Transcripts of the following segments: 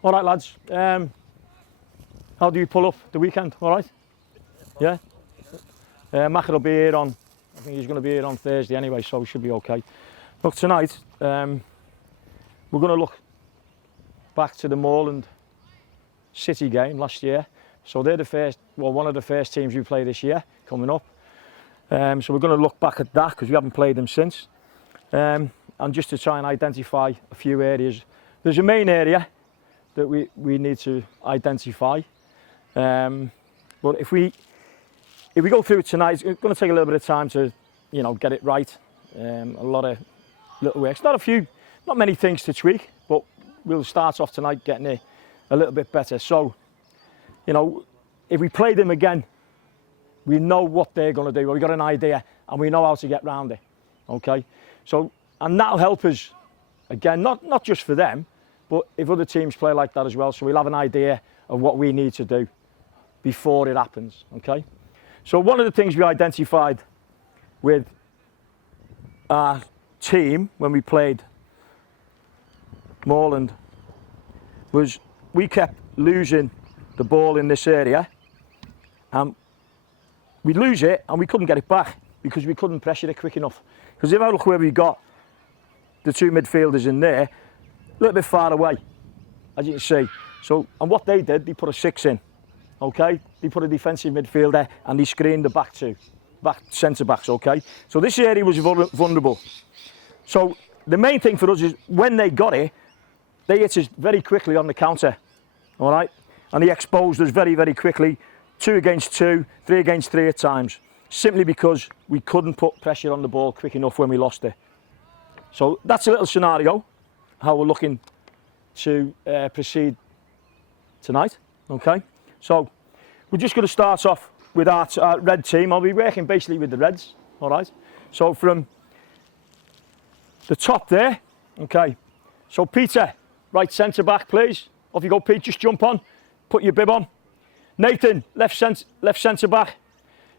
All right, lads. How do you pull up the weekend? All right? Yeah? Macher will be here on, I think he's going to be here on Thursday anyway, so we should be okay. Look, tonight, we're going to look back to the Moreland City game last year. So they're the first, well, one of the first teams we play this year, coming up. So we're going to look back at that because we haven't played them since. And just to try and identify a few areas. There's a main area that we need to identify. But if we go through it tonight, it's going to take a little bit of time to, you know, get it right. A lot of little works, not many things to tweak, but we'll start off tonight getting it a little bit better. So, you know, if we play them again, we know what they're going to do. We've got an idea and we know how to get round it. Okay, so, and that'll help us again, not just for them, but if other teams play like that as well. So we'll have an idea of what we need to do before it happens. Okay, so one of the things we identified with our team when we played Moreland was we kept losing the ball in this area, and we'd lose it and we couldn't get it back because we couldn't pressure it quick enough. Because if I look where we got the two midfielders in there, a little bit far away, as you can see. So, and what they did, they put a 6 in, okay? They put a defensive midfielder and they screened the back centre backs, okay? So this area was vulnerable. So the main thing for us is when they got it, they hit us very quickly on the counter, all right? And they exposed us very, very quickly, 2 against 2, 3 against 3 at times, simply because we couldn't put pressure on the ball quick enough when we lost it. So that's a little scenario, how we're looking to proceed tonight, okay? So we're just going to start off with our red team. I'll be working basically with the Reds, all right? So from the top there, okay? So Peter, right centre back, please. Off you go, Pete, just jump on, put your bib on. Nathan, left centre back.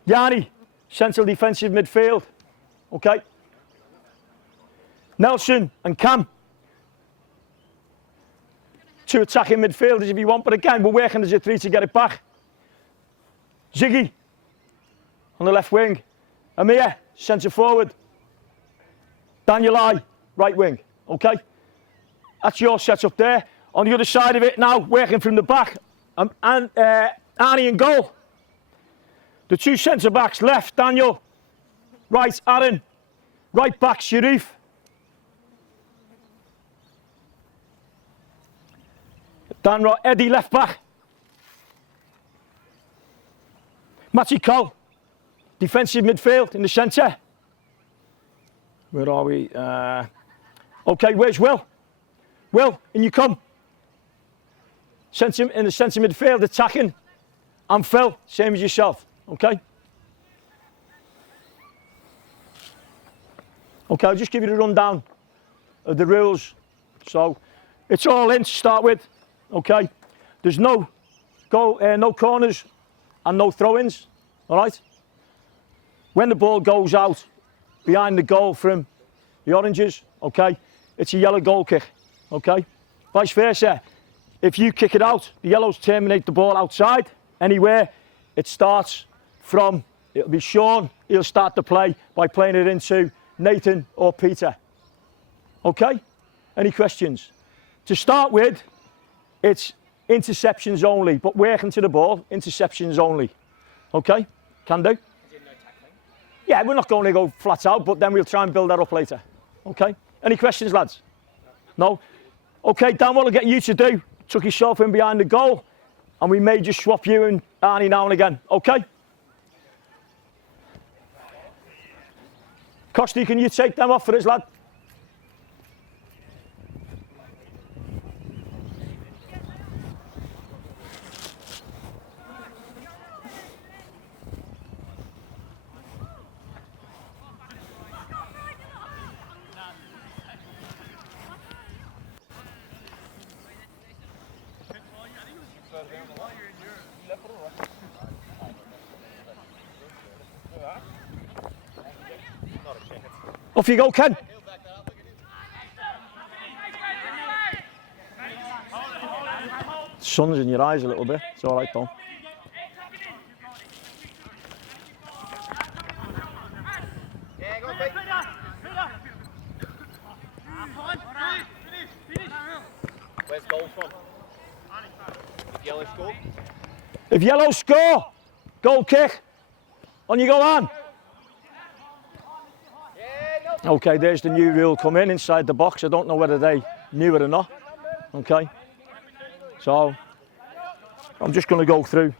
Yanni, central defensive midfield, okay? Nelson and Cam, 2 attacking midfielders if you want, but again, we're working as a 3 to get it back. Ziggy on the left wing. Amir, centre forward. Daniel I, right wing, okay? That's your setup there. On the other side of it now, working from the back, and Arnie in goal. The 2 centre backs, left, Daniel. Right, Aaron. Right back, Sharif. Eddie, left back. Matty Cole, defensive midfield in the centre. Where are we? Okay, where's Will? Will, in you come. In the centre midfield, attacking. And Phil, same as yourself, okay? Okay, I'll just give you the rundown of the rules. So, it's all in to start with, okay? There's no corners and no throw-ins, all right? When the ball goes out behind the goal from the oranges, okay, it's a yellow goal kick, okay? Vice versa, if you kick it out, the yellows terminate the ball outside, anywhere. It starts from, it'll be Sean, he'll start the play by playing it into Nathan or Peter. Okay? Any questions? To start with, it's interceptions only, but working to the ball, interceptions only. Okay? Can do? Yeah, we're not going to go flat out, but then we'll try and build that up later. Okay? Any questions, lads? No? Okay, Dan, what I'll get you to do, tuck yourself in behind the goal, and we may just swap you and Arnie now and again. Okay? Costi, can you take them off for us, lad? Off you go, Ken. Sun's in your eyes a little bit. It's all right, though. Where's goal from? If yellow score? If yellow score, goal kick. On you go, on. Okay, there's the new rule come in inside the box. I don't know whether they knew it or not. Okay. So, I'm just going to go through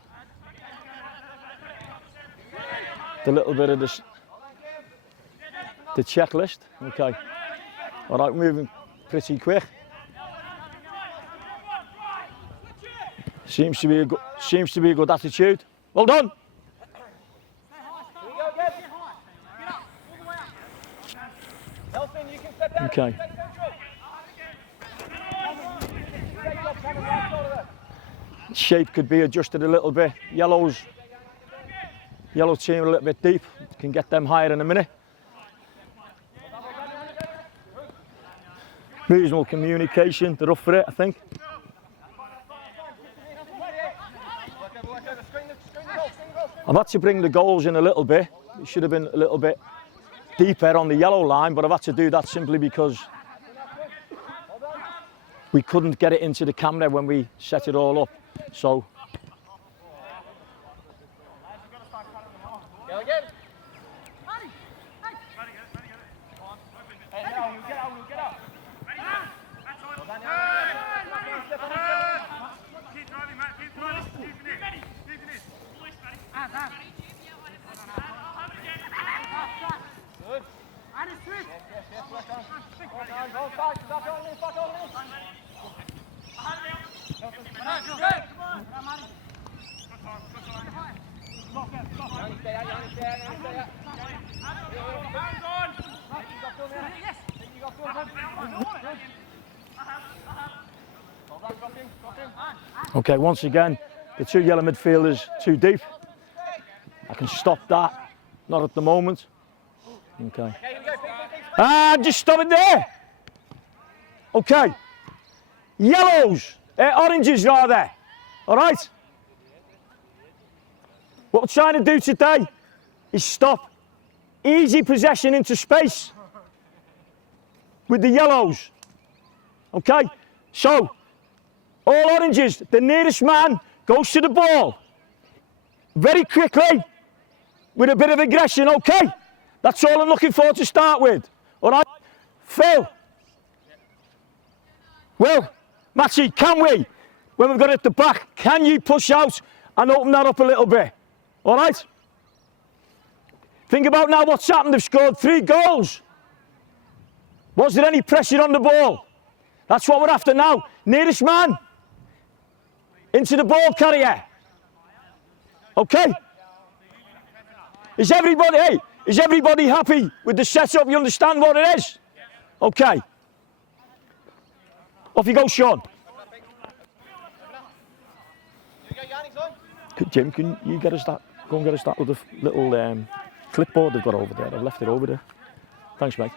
the little bit of this, the checklist. Okay. All right, moving pretty quick. Seems to be a good attitude. Well done. Okay. Shape could be adjusted a little bit. Yellow team a little bit deep. Can get them higher in a minute. Reasonable communication. They're up for it, I think. I've had to bring the goals in a little bit. It should have been a little bit deeper on the yellow line, but I've had to do that simply because we couldn't get it into the camera when we set it all up. So okay, once again, the two yellow midfielders too deep. I can stop that. Not at the moment. Okay. And just stop it there. Okay. Yellows, oranges rather. All right. What we're trying to do today is stop easy possession into space with the yellows. Okay. So all oranges, the nearest man goes to the ball very quickly with a bit of aggression. Okay. That's all I'm looking for to start with. All right. Phil. Well, Matty, can we, when we've got it at the back, can you push out and open that up a little bit? All right? Think about now what's happened. They've scored 3 goals. Was there any pressure on the ball? That's what we're after now. Nearest man into the ball carrier. Okay? Is everybody happy with the setup? You understand what it is? Okay. Off you go, Sean. Jim, can you get us that? Go and get us that little clipboard they've got over there. I've left it over there. Thanks, mate.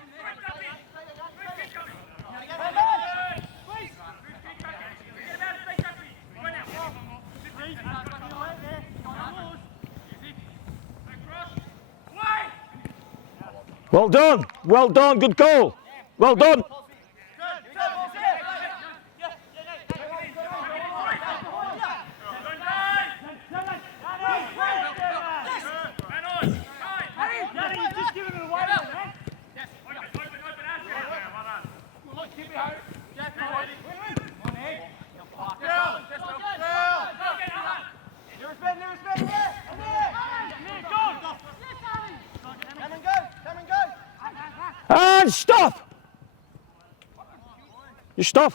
Well done. Well done. Good goal. Well done. And stop! You stop.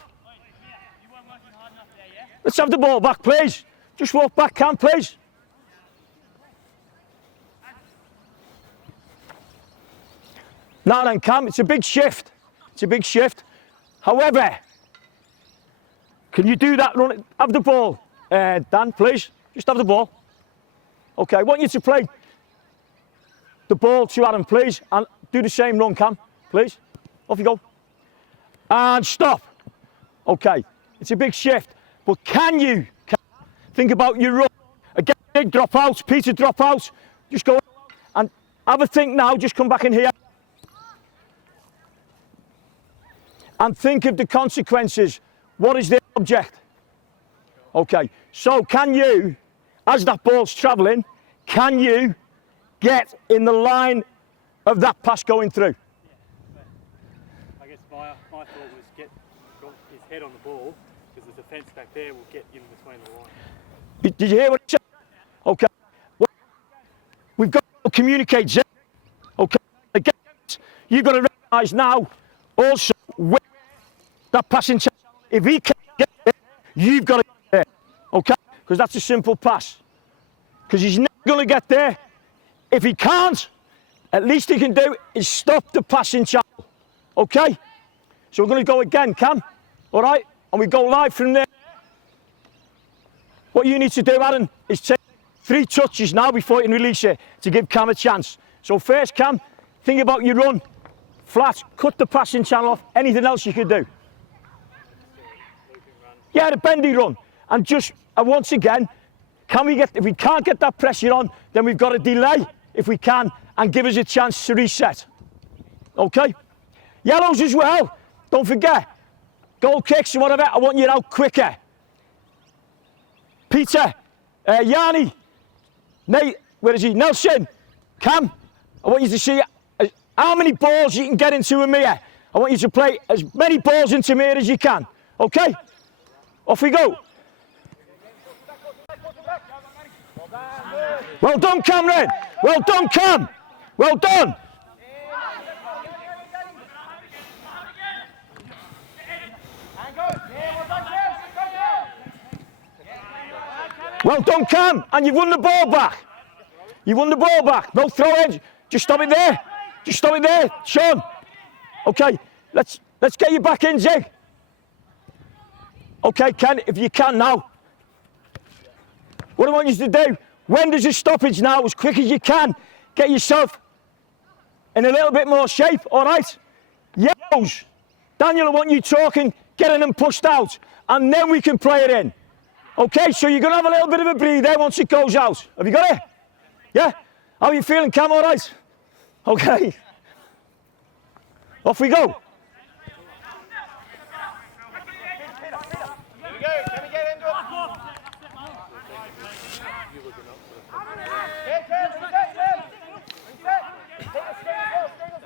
Let's have the ball back, please. Just walk back, Cam, please. Now then, Cam, it's a big shift. It's a big shift. However, can you do that? Run it. Have the ball. Dan, please. Just have the ball. Okay, I want you to play the ball to Adam, please. And do the same run, Cam. Please. Off you go. And stop. Okay. It's a big shift. But can you think about your run? Again, big drop out, Peter drop out. Just go and have a think now, just come back in here. And think of the consequences. What is the object? Okay, so can you, as that ball's travelling, can you get in the line of that pass going through? I guess my thought was get his head on the ball, because the defence back there will get in between the line. Did you hear what he said? Okay. Well, we've got to communicate, Zach. Okay. Again, you've got to recognise now also where that passing channel, if he can't get there, you've got to get there. Okay? Because that's a simple pass. Because he's never going to get there. If he can't, at least he can do is stop the passing channel. Okay? So we're going to go again, Cam. All right? And we go live from there. What you need to do, Aaron, is take 3 touches now before you can release it to give Cam a chance. So first, Cam, think about your run. Flat, cut the passing channel off. Anything else you could do? Yeah, the bendy run. And just, once again, if we can't get that pressure on, then we've got to delay, if we can, and give us a chance to reset. Okay? Yellows as well. Don't forget. Goal kicks and whatever, I want you out quicker. Peter, Yanni, Nate, where is he? Nelson, Cam, I want you to see how many balls you can get into a mirror. I want you to play as many balls into mirror as you can. Okay? Off we go. Well done, Cameron. Well done, Cam. Well done. Well done, Cam. And you've won the ball back. You've won the ball back. No throw edge. Just stop it there. Just stop it there, Sean. Okay, let's get you back in, Zig. Okay, Ken, if you can now. What I want you to do, when there's a stoppage now, as quick as you can, get yourself in a little bit more shape, all right? Yellows. Daniel, I want you talking, getting them pushed out, and then we can play it in. Okay, so you're going to have a little bit of a breather once it goes out. Have you got it? Yeah? How are you feeling, Cam, all right? Okay. Off we go.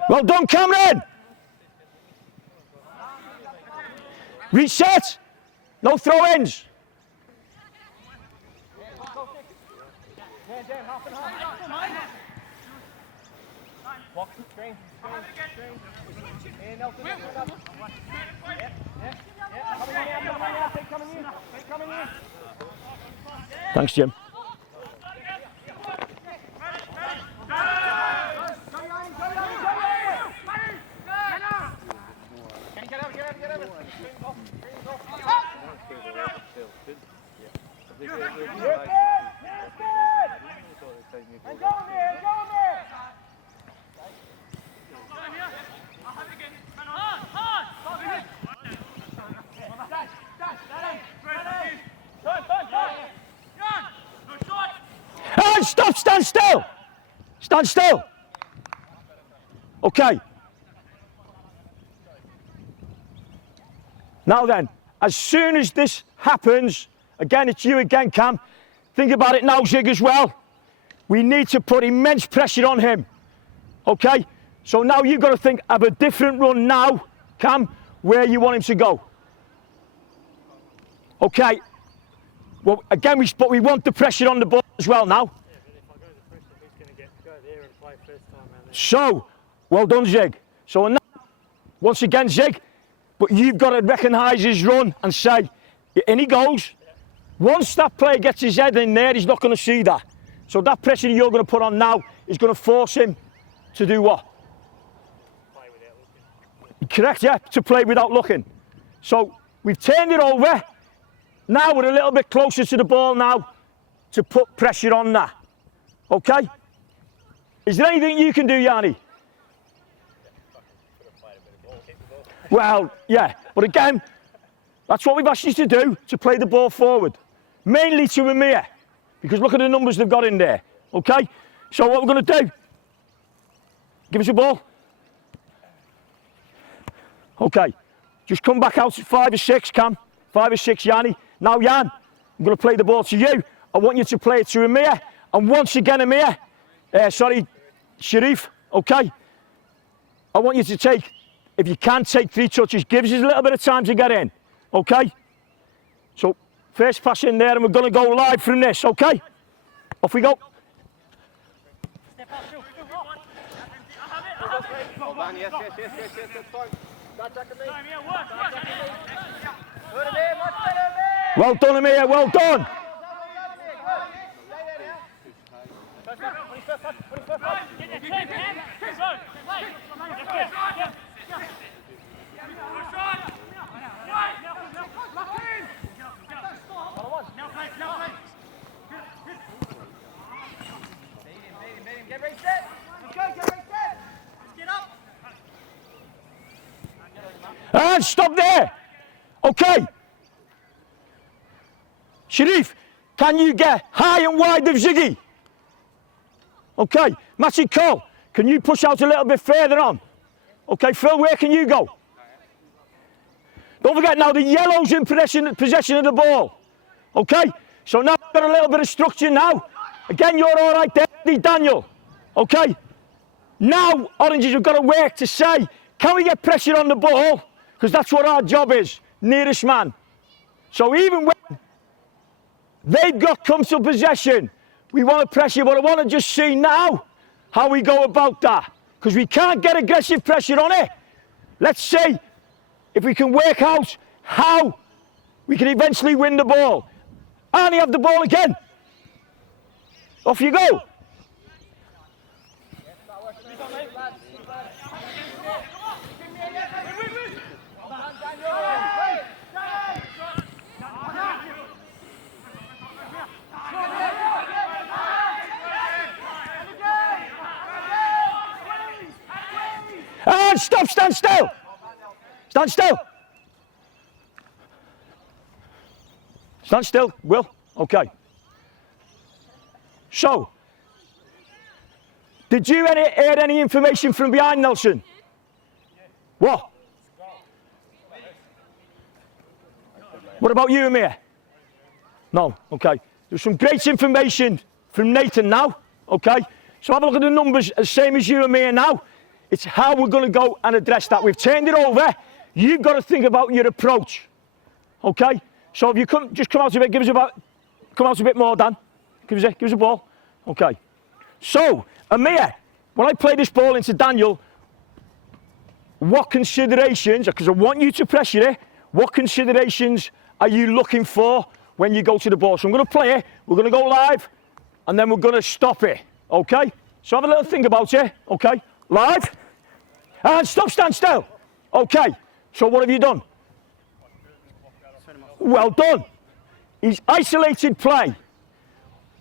Well done, Cameron. Reset. No throw-ins. Thanks, Jim. Hey, stop, stand still. Stand still. Okay. Now then, as soon as this happens, again, it's you again, Cam. Think about it now, Zig, as well. We need to put immense pressure on him. Okay? So now you've got to think of a different run now, Cam, where you want him to go. Okay. Well, again, but we want the pressure on the ball as well now. Yeah, but if I go to the pressure, he's going to go there and play first time around there. So, well done, Zig. So now, once again, Zig, but you've got to recognise his run and say, in he goes. Once that player gets his head in there, he's not going to see that. So that pressure you're going to put on now is going to force him to do what? Play without looking. Correct, yeah, to play without looking. So we've turned it over. Now we're a little bit closer to the ball now to put pressure on that. Okay? Is there anything you can do, Yanni? Well, yeah, but again, That's what we've asked you to do, to play the ball forward. Mainly to Amir, because look at the numbers they've got in there, okay? So what we're going to do, give us your ball. Okay, just come back out at 5 or 6, Cam. 5 or 6, Yanni. Now, Jan, I'm going to play the ball to you. I want you to play it to Amir. And once again, Amir, Sharif, okay? I want you to take, if you can, take 3 touches. Gives us a little bit of time to get in, okay? So, first pass in there, and we're going to go live from this, okay? Off we go. Hold on, yes, that's fine. Start tracking me. Well done, Amir, well done. Get ready, set. Let's go, get ready, set. Let's get up. And stop there. Okay. Sharif, can you get high and wide of Ziggy? Okay. Matty Cole, can you push out a little bit further on? Okay, Phil, where can you go? Don't forget now, the yellow's in possession of the ball. Okay? So now we've got a little bit of structure now. Again, you're all right there, Daniel. Okay? Now, Oranges have got to work to say, can we get pressure on the ball? Because that's what our job is, nearest man. So even when they've got comfortable possession, we want to pressure, but I want to just see now how we go about that. Because we can't get aggressive pressure on it. Let's see if we can work out how we can eventually win the ball. And you have the ball again. Off you go. And stop, stand still. Stand still. Stand still, Will. Okay. So, did you hear any information from behind, Nelson? What? What about you, Amir? No, okay. There's some great information from Nathan now, okay? So have a look at the numbers, the same as you, Amir, now. It's how we're going to go and address that. We've turned it over. You've got to think about your approach, okay? So if you just come out a bit, come out a bit more, Dan. Give us a ball. Okay. So, Amir, when I play this ball into Daniel, what considerations, because I want you to pressure it, what considerations are you looking for when you go to the ball? So I'm going to play it, we're going to go live, and then we're going to stop it, okay? So have a little think about it, okay? Live, and stop, stand still. Okay, so what have you done? Well done. He's isolated play.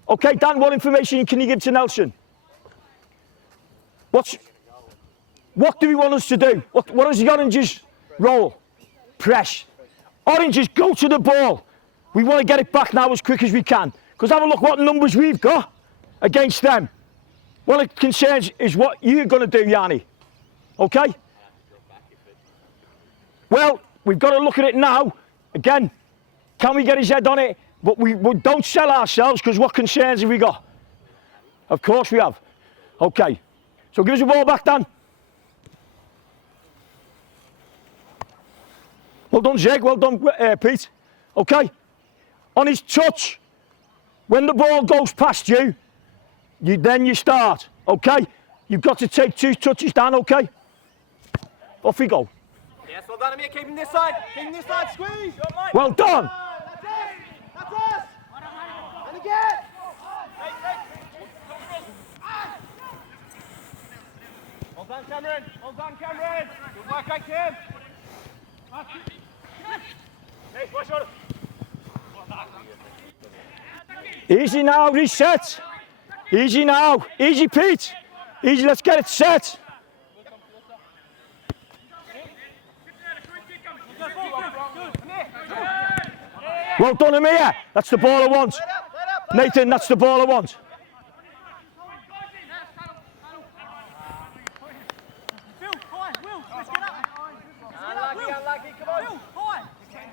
Okay, Dan, what information can you give to Nelson? What do we want us to do? What is the Oranges' role? Press. Oranges, go to the ball. We want to get it back now as quick as we can. Because have a look what numbers we've got against them. What it concerns is what you're going to do, Yanni. Okay? Well, we've got to look at it now. Again, can we get his head on it? But we don't sell ourselves, because what concerns have we got? Of course we have. Okay. So give us the ball back, Dan. Well done, Zeg. Well done, Pete. Okay. On his touch, when the ball goes past you, then you start. Okay. You've got to take 2 touches, Dan. Okay. Off we go. Yes, well done, Amir. Keeping this side. Keeping this side. Squeeze. Well done. That's us. And again. Well done, Cameron. Well done, Cameron. Good work, right, Cam. Hey, watch out. Easy now, reset. Easy now. Easy, Pete. Easy, let's get it set. Well done, Amir. That's the ball I want. Nathan, that's the ball I want. Unlucky, come on.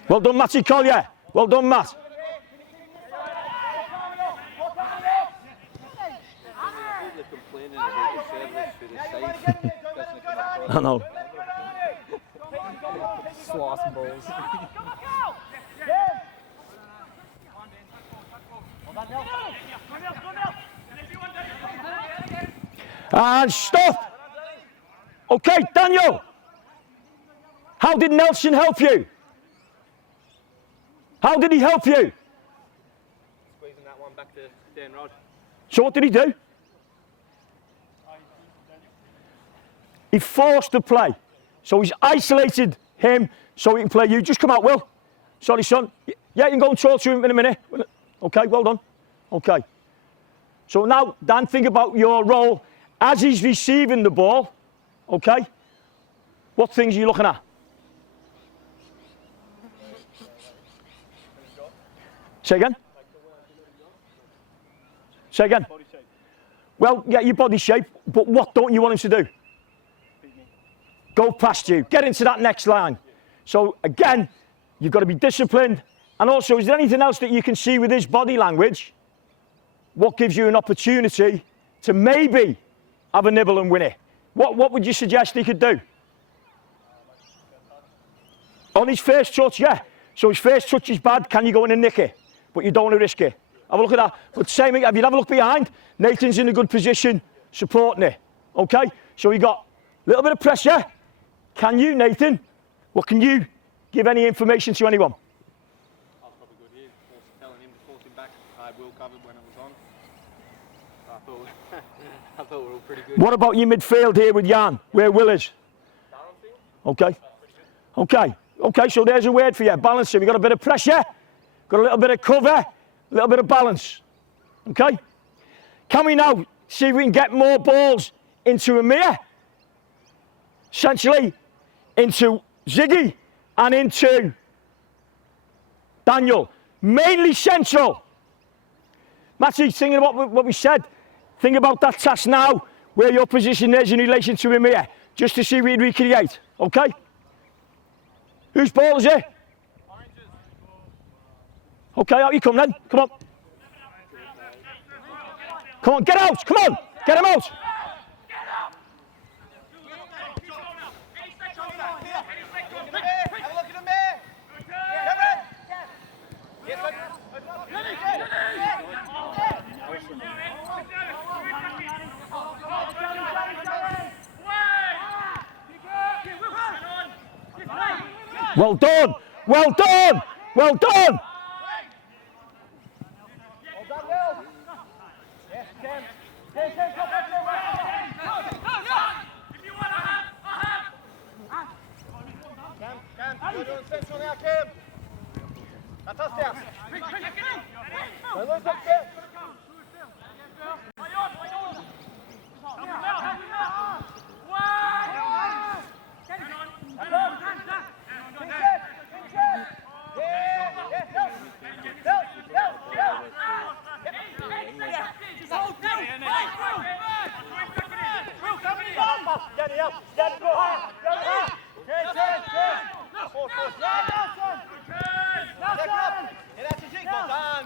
Well done, Matty Collier. Well done, Matt. I know. Slicing balls. And stop. Okay, Daniel. How did Nelson help you? How did he help you? Squeezing that one back to Dan Rod. So what did he do? He forced the play. So he's isolated him so he can play you. Just come out, Will. Sorry, son. Yeah, you can go and talk to him in a minute. Okay, well done. Okay. So now, Dan, think about your role as he's receiving the ball. Okay? What things are you looking at? Say again? Say again? Body shape. Well, yeah, your body shape, but what don't you want him to do? Go past you. Get into that next line. So, again, you've got to be disciplined. And also, is there anything else that you can see with his body language? What gives you an opportunity to maybe have a nibble and win it? What would you suggest he could do? On his first touch, yeah. So his first touch is bad. Can you go in and nick it? But you don't want to risk it. Have a look at that. But same, if you have a look behind, Nathan's in a good position supporting it. Okay? So he got a little bit of pressure. Can you, Nathan? What can you give any information to anyone? I was probably good here. Telling him to force him back. I had Will covered when it was on. I thought we were all pretty good. What about your midfield here with Jan, where Will is? Okay. Okay. Okay, so there's a word for you. Balancing. We've got a bit of pressure, got a little bit of cover, a little bit of balance. Okay? Can we now see if we can get more balls into Amir? Essentially, into Ziggy and into Daniel. Mainly central. Matty, thinking about what we said, think about that task now, where your position is in relation to Amir, just to see if we can recreate. Okay? Whose ball is it? Okay, out you come then. Come on. Come on, get out. Come on. Get him out. Well done. Well done. Well done.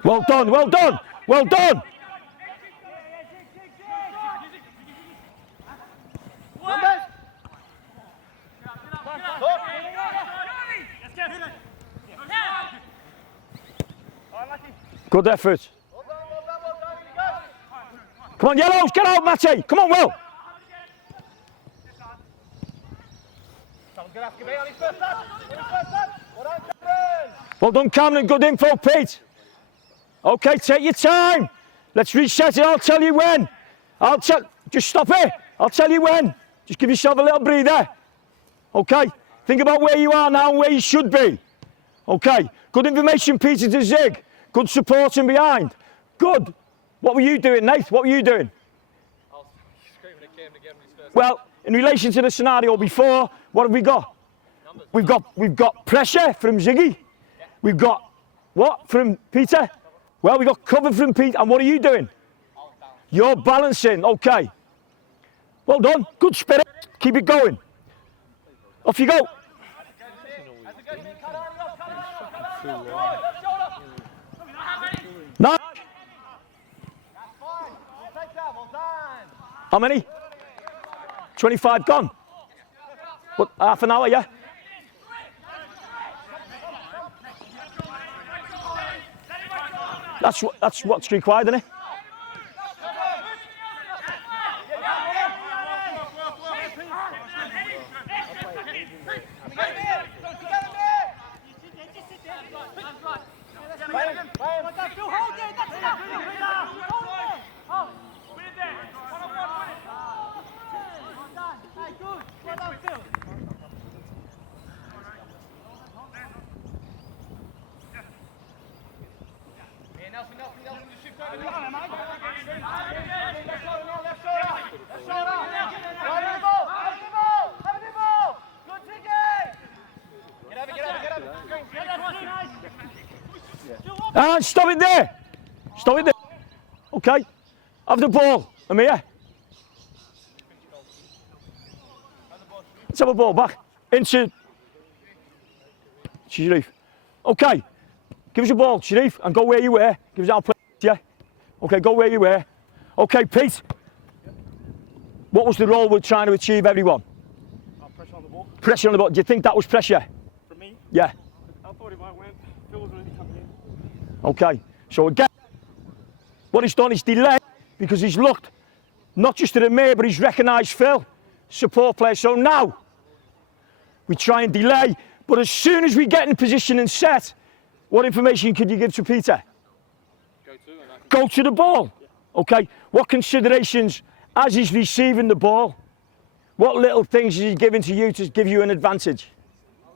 Well done, well done, well done. Good effort. Come on, yellows, get out, Matty. Come on, Will. Well done, Cameron. Good info, Pete. Okay, take your time. Let's reset it. I'll tell you when. Just stop it. I'll tell you when. Just give yourself a little breather. Okay. Think about where you are now and where you should be. Okay. Good information, Peter to Zig. Good supporting behind. Good. What were you doing, Nate? What were you doing? I was screaming at Cam to get him his first. Well, in relation to the scenario before, what have we got? We've got pressure from Ziggy. We've got What? From Peter? Well, we got cover from Peter. And what are you doing? You're balancing. Okay. Well done. Good spirit. Keep it going. Off you go. No. How many? 25 gone. What, half an hour, yeah? That's what's required, isn't it? And stop it there. Stop it there. Okay. Have the ball. Amir. Let's have a ball back. Into Sharif. Okay. Give us your ball, Sharif, and go where you were. Give us our play. Yeah. Okay, go where you were. Okay, Pete. What was the role we're trying to achieve, everyone? Pressure on the ball. Pressure on the ball. Do you think that was pressure? For me? Yeah. I thought it might win. Phil was already coming in. Okay. So again, what he's done is delay because he's looked not just at Amir, but he's recognised Phil, support player. So now we try and delay, but as soon as we get in position and set, what information could you give to Peter? Go to the ball. Okay. What considerations as he's receiving the ball? What little things is he giving to you to give you an advantage?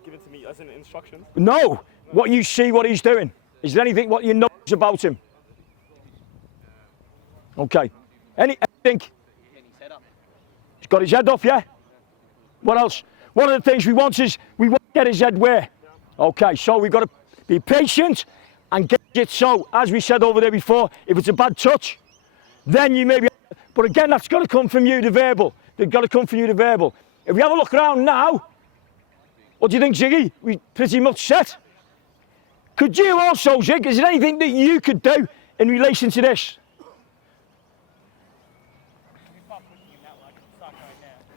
Given to me as an instruction? No. What you see, what he's doing. Is there anything what you know about him? Okay. Anything? He's got his head up, yeah? What else? One of the things we want is we want to get his head where? Okay, so we've got to be patient and get it. So, as we said over there before, if it's a bad touch, then you maybe. But again, that's got to come from you, the verbal. They've got to come from you, the verbal. If we have a look around now, what do you think, Ziggy? We pretty much set. Could you also, Zig, is there anything that you could do in relation to this?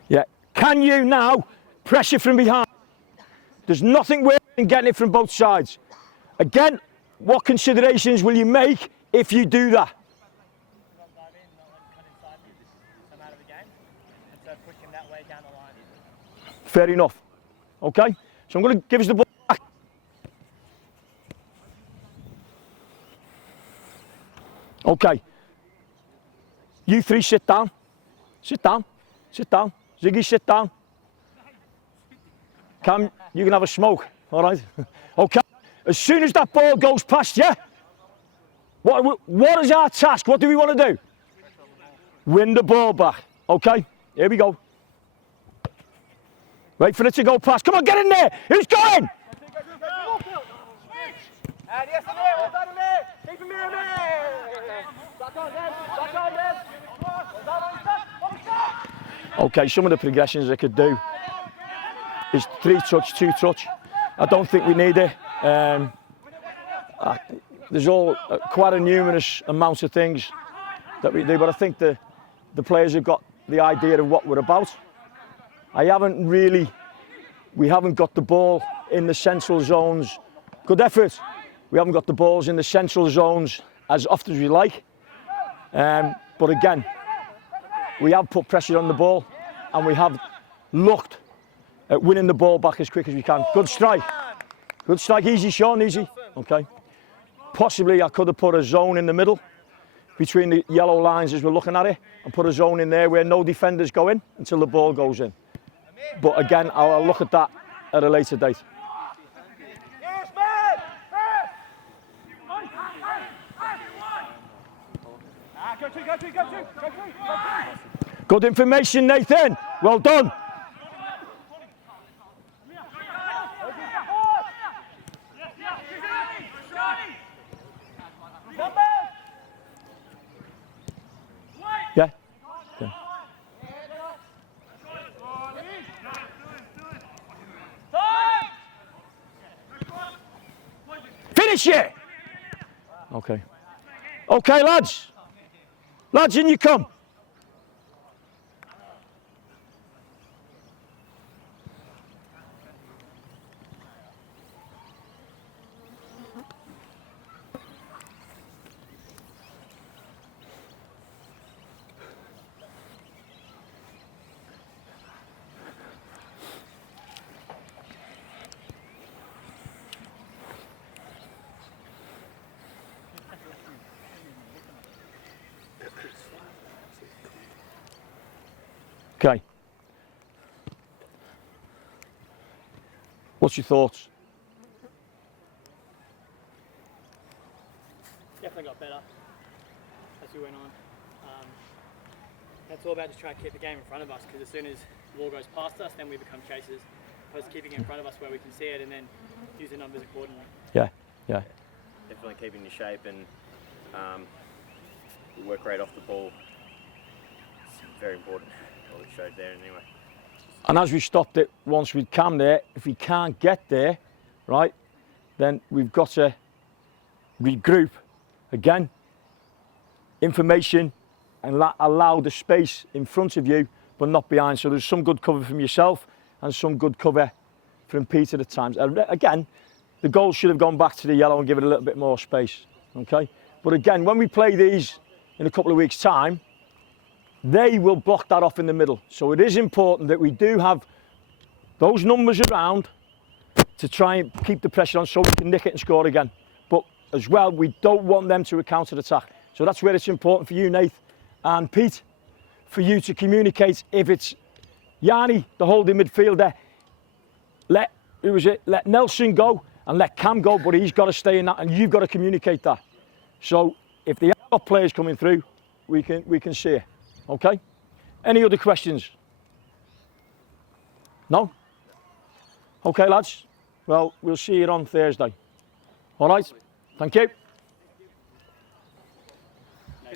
Yeah. Can you now pressure from behind? There's nothing worse than getting it from both sides. Again, what considerations will you make if you do that? Fair enough. Okay, so I'm going to give us the ball back. Okay. You three sit down. Sit down. Sit down. Ziggy, sit down. Cam, you can have a smoke. All right. Okay. As soon as that ball goes past you, what is our task? What do we want to do? Win the ball back. Okay. Here we go. Wait for it to go past. Come on, get in there. Who's going? Okay, some of the progressions I could do is 3 touch, 2 touch. I don't think we need it. There's quite a numerous amount of things that we do, but I think the players have got the idea of what we're about. We haven't got the ball in the central zones. Good effort. We haven't got the balls in the central zones as often as we like. But again, we have put pressure on the ball and we have looked at winning the ball back as quick as we can. Good strike. Good strike. Easy, Sean, easy. Okay. Possibly I could have put a zone in the middle between the yellow lines as we're looking at it and put a zone in there where no defenders go in until the ball goes in. But again, I'll look at that at a later date. Good information, Nathan. Well done. Yeah? Yeah. Finish it! Okay. Okay, lads. Lads, in you come. Okay. What's your thoughts? Definitely got better as we went on. It's all about just trying to keep the game in front of us, because as soon as the ball goes past us, then we become chasers. Opposed to keeping it in front of us where we can see it and then use the numbers accordingly. Yeah, yeah. Definitely keeping your shape, and the work rate off the ball. It's very important. All it showed there anyway. And as we stopped it, once we'd come there, if we can't get there, right, then we've got to regroup again, information, and allow the space in front of you, but not behind. So there's some good cover from yourself and some good cover from Peter at times. Again, the goal should have gone back to the yellow and give it a little bit more space, okay? But again, when we play these in a couple of weeks' time, they will block that off in the middle. So it is important that we do have those numbers around to try and keep the pressure on so we can nick it and score again. But as well, we don't want them to counter-attack. So that's where it's important for you, Nath and Pete, for you to communicate. If it's Yanni, the holding midfielder, let Nelson go and let Cam go, but he's got to stay in that, and you've got to communicate that. So if the other players coming through, we can see it. Okay? Any other questions? No? Okay, lads. Well, we'll see you on Thursday. All right? Thank you.